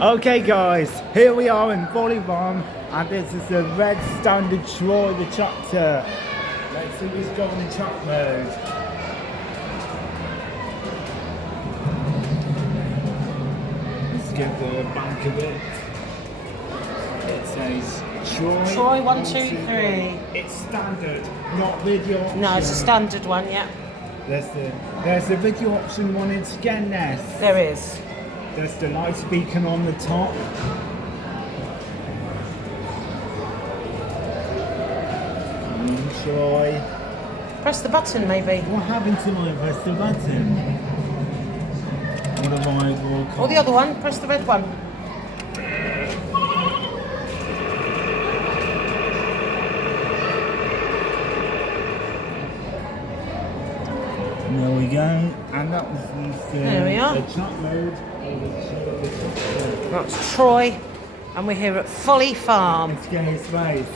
Okay guys, here we are in Folly Farm and this is the red standard Troy the tractor. Let's see who's got in truck mode. Let's get the back of it. It says Troy. Troy 1, 2, 3. It's standard, not video option. No, it's a standard one, yeah. There's the video option one in Skegness. There is. There's the light beacon on the top. Troy. Press the button, maybe. What happened to my press the button? What have I walked? Or the other one, press the red one. There we go. And that was There we are. the truck mode. That's Troy, and we're here at Folly Farm. Let's get his face.